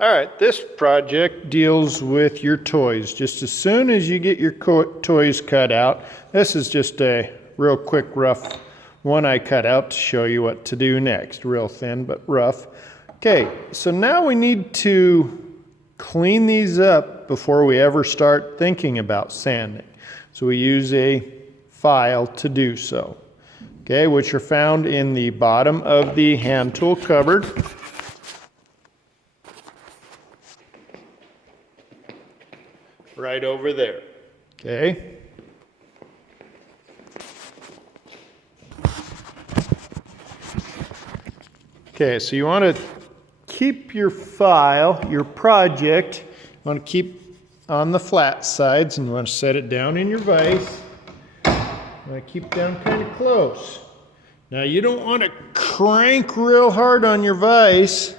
All right, this project deals with your toys. Just as soon as you get your toys cut out, this is just a real quick, rough one I cut out to show you what to do next. Real thin, but rough. Okay, so now we need to clean these up before we ever start thinking about sanding. So we use a file to do so. Okay, which are found in the bottom of the hand tool cupboard. Right over there. Okay. Okay, so you want to keep your file, your project, you want to keep on the flat sides, and you want to set it down in your vise. You want to keep down kind of close. Now you don't want to crank real hard on your vise,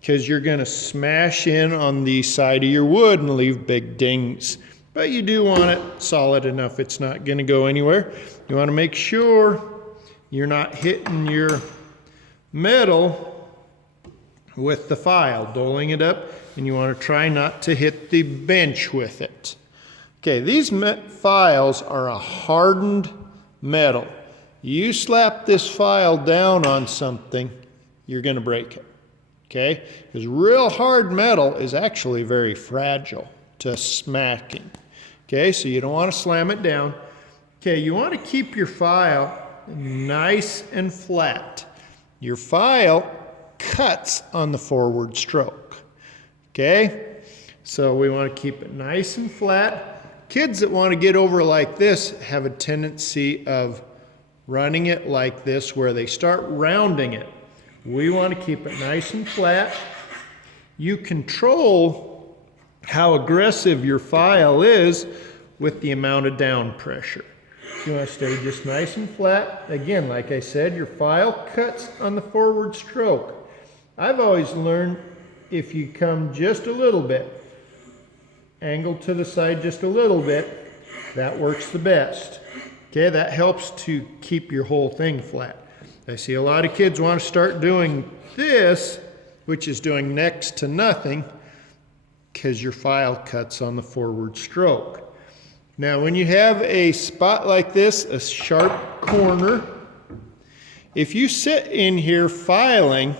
because you're going to smash in on the side of your wood and leave big dings. But you do want it solid enough it's not going to go anywhere. You want to make sure you're not hitting your metal with the file, doling it up, and you want to try not to hit the bench with it. Okay, these files are a hardened metal. You slap this file down on something, you're going to break it. Okay, because real hard metal is actually very fragile to smacking. Okay, so you don't want to slam it down. Okay, you want to keep your file nice and flat. Your file cuts on the forward stroke. Okay, so we want to keep it nice and flat. Kids that want to get over like this have a tendency of running it like this, where they start rounding it. We want to keep it nice and flat. You control how aggressive your file is with the amount of down pressure. You want to stay just nice and flat. Again, like I said, your file cuts on the forward stroke. I've always learned if you come just a little bit, angle to the side just a little bit, that works the best. Okay, that helps to keep your whole thing flat. I see a lot of kids want to start doing this, which is doing next to nothing, because your file cuts on the forward stroke. Now, when you have a spot like this, a sharp corner, if you sit in here filing,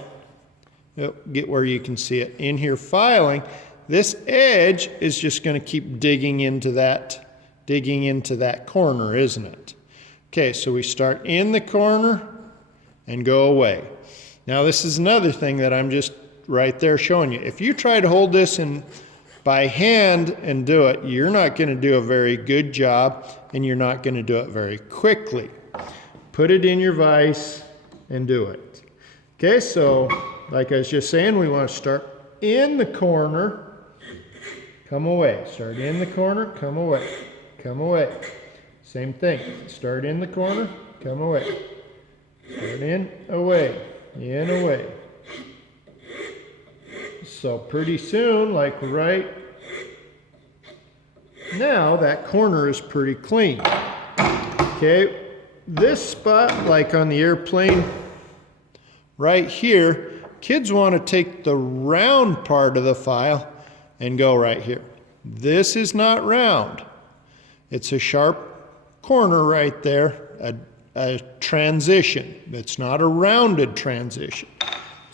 get where you can see it, in here filing, this edge is just going to keep digging into that corner, isn't it? Okay, so we start in the corner and go away. Now this is another thing that I'm just right there showing you. If you try to hold this in by hand and do it, you're not going to do a very good job, and you're not going to do it very quickly. Put it in your vise and do it. Okay, so like I was just saying, we want to start in the corner, come away. Start in the corner, come away, come away. Same thing, start in the corner, come away. Start in, away, away. So pretty soon, like right now, that corner is pretty clean. Okay, this spot, like on the airplane right here, kids want to take the round part of the file and go right here. This is not round. It's a sharp corner right there, a transition. It's not a rounded transition.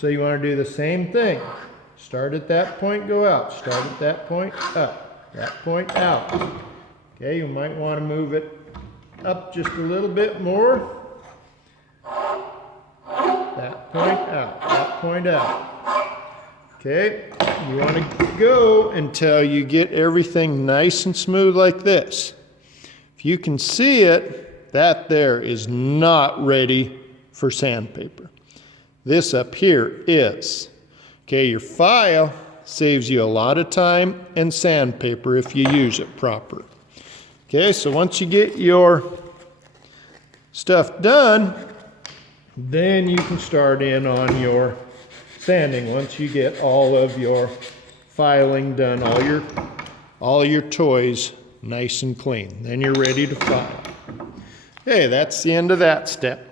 So you want to do the same thing. Start at that point, go out. Start at that point, up. That point, out. Okay, you might want to move it up just a little bit more. That point, out. That point, out. Okay, you want to go until you get everything nice and smooth like this. If you can see it, that there is not ready for sandpaper. This up here is. Okay, your file saves you a lot of time and sandpaper if you use it proper. Okay, so once you get your stuff done, then you can start in on your sanding. Once you get all of your filing done, all your toys nice and clean, then you're ready to file. Okay, that's the end of that step.